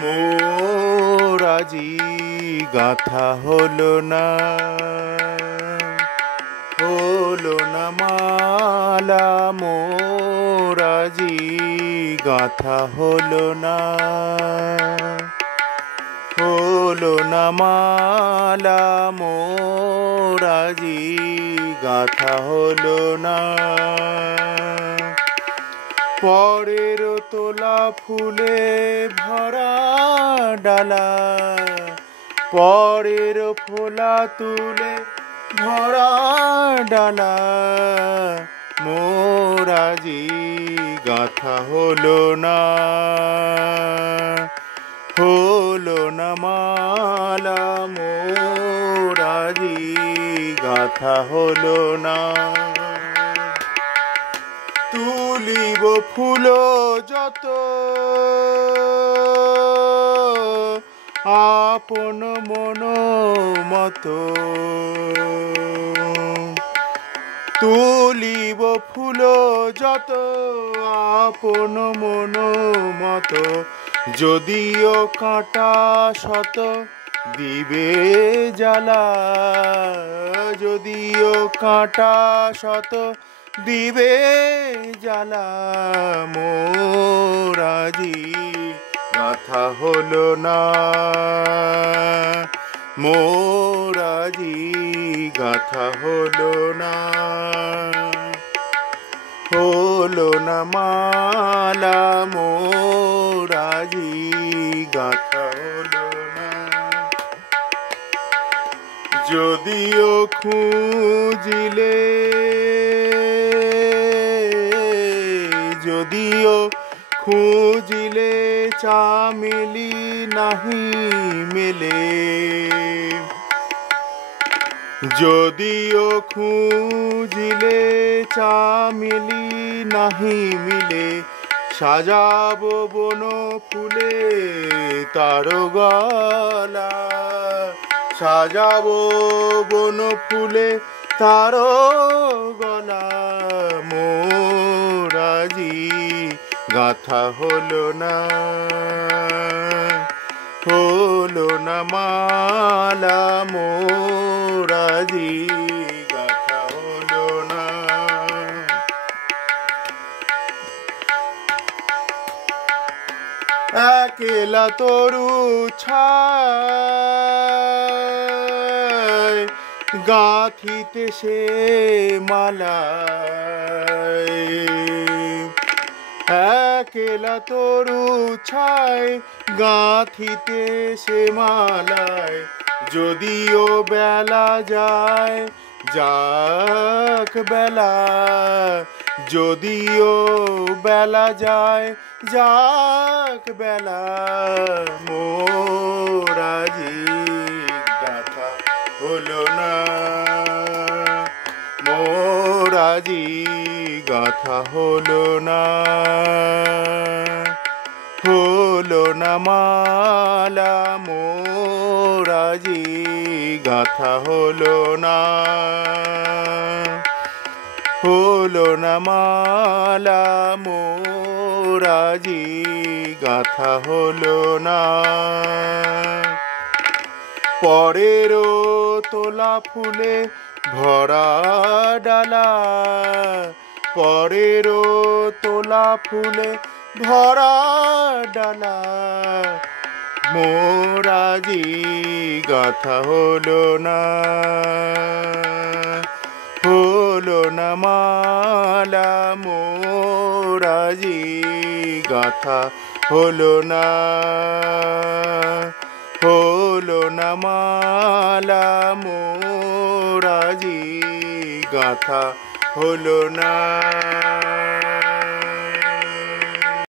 মোরাজি গাঁথা হলো না মালা মোরাজি গাঁথা হলো না মালা মোরাজি গাঁথা হলো না পরের তোলা ফুলে ভরা ডালা পরের ফোলা তুলে ভরা ডালা মোরাজি গাঁথা হলো না মালা মোরাজি গাঁথা হলো না তুলিব ফুল যত আপন মন মতো তুলিব ফুল যত আপন মন মতো যদিও কাঁটা শত দিবে জ্বালা যদিও কাঁটা শত দিবে জ্বালা মোরাজি গাঁথা হলো না মোরাজি গাঁথা হলো না মালা মোরাজি গাঁথা হলো না যদিও খুঁজিলে চামেলি নাহি মেলে যদিও খুঁজিলে চামেলি নাহি মিলে সাজাবো বন ফুলে তার গলা সাজাবো বন ফুলে তার গলা মোরাজি গাঁথা হলো না মালা মোরাজি গাঁথা হলো না একলা তরু ছায় গাঁথিতে সে মালা একলা তরু ছায় গাঁথিতে সে মালায় যদিও বেলা যায় যাক বেলা যদিও বেলা যায় যাক বেলা মোরাজি গাঁথা হলো না মোরাজি গাঁথা হলো না মালা মোরাজি গাঁথা হলো না মালা মোরাজি গাঁথা হলো না পরের তোলা ফুলে ভরা ডালা পরের তোলা ফুলে ভরা ডালা মোরাজি গাঁথা হলো না মালা মোরাজি গাঁথা হলো না মালা মোরাজি গাঁথা হলো না।